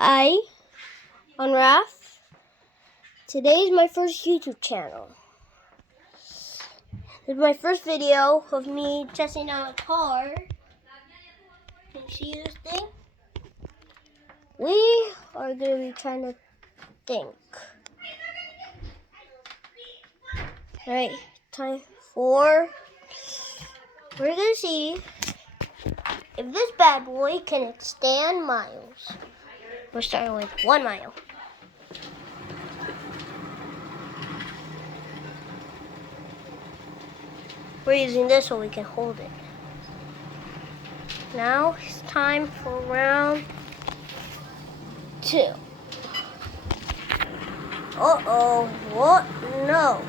Hi, I'm Raph. Today is my first YouTube channel. This is my first video of me testing out a car. Can you see this thing? We are going to be trying to think. Alright, time for... We're going to see if this bad boy can extend miles. We're starting with 1 mile. We're using this so we can hold it. Now it's time for round 2. Uh-oh, what? No.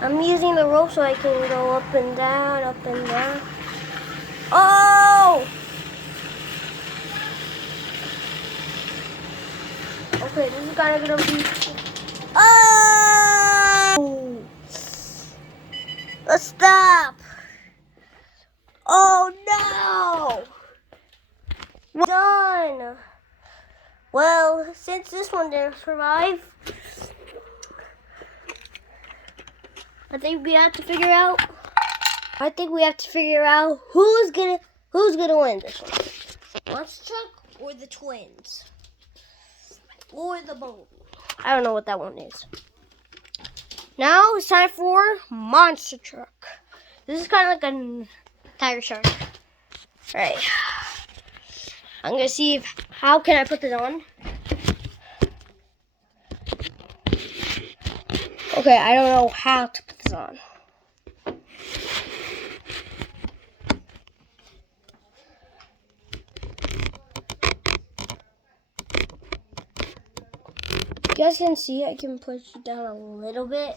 I'm using the rope so I can go up and down, up and down. Oh! Okay, this is kind of gonna be... Oh! Let's stop! Oh no! We're done! Well, since this one didn't survive, I think we have to figure out who's gonna win this one. Monster Truck or the Twins? Or the Bumblebee. I don't know what that one is. Now it's time for Monster Truck. This is kind of like a Tiger Shark. Alright. I'm gonna see how can I put this on. Okay, I don't know how to put this on. You guys can see I can push it down a little bit.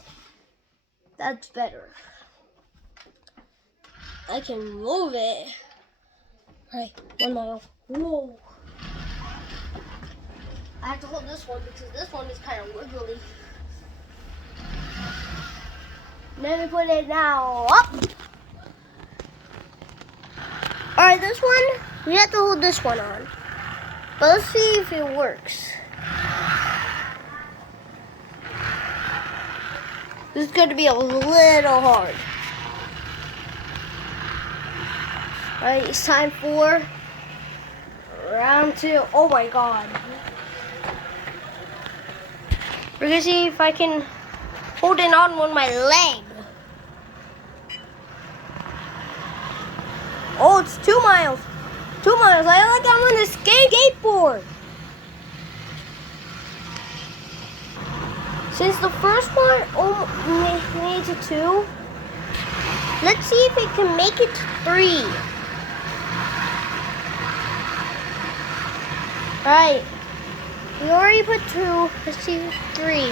That's better. I can move it. Alright, 1 mile. Whoa. I have to hold this one because this one is kind of wiggly. Let me put it now up. Alright, this one, we have to hold this one on. But let's see if it works. This is going to be a little hard. Alright, it's time for round 2. Oh my god. We're going to see if I can hold it on with my leg. Oh, it's 2 miles. 2 miles. I like I'm on a skateboard. Since the first one made it to 2, let's see if it can make it to 3. Alright. We already put 2. Let's see 3.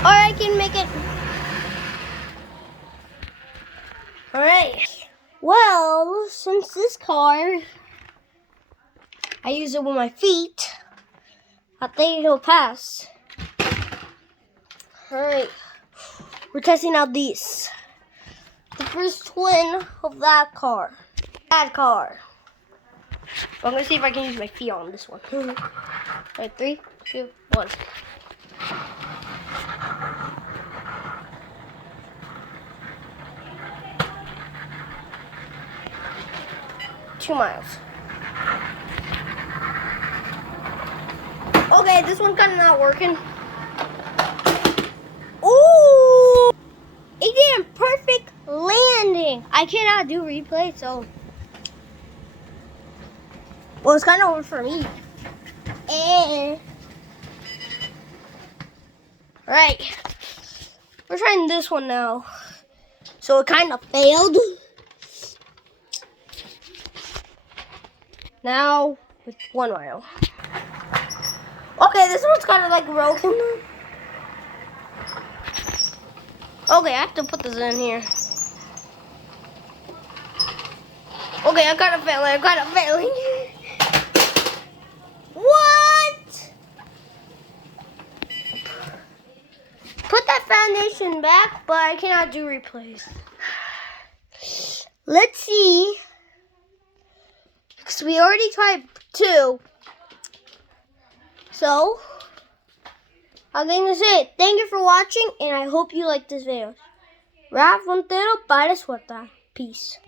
Or I can make it. Alright. Well, since this car, I use it with my feet, I think it'll pass. Alright. We're testing out these. The first twin of that car. Bad car. I'm gonna see if I can use my feet on this one. Alright, 3, 2, 1. Two miles. Okay, this one's kind of not working. Ooh! It did a perfect landing. I cannot do replay, so... Well, it's kind of over for me. Right. We're trying this one now. So it kind of failed. Now, with 1 mile. Okay, this one's kind of like broken. Okay, I have to put this in here. Okay, I'm kind of failing. What? Put that foundation back, but I cannot do replays. Let's see. Because we already tried 2. So, I think that's it. Thank you for watching, and I hope you liked this video. Raf Montero para suelta. Peace.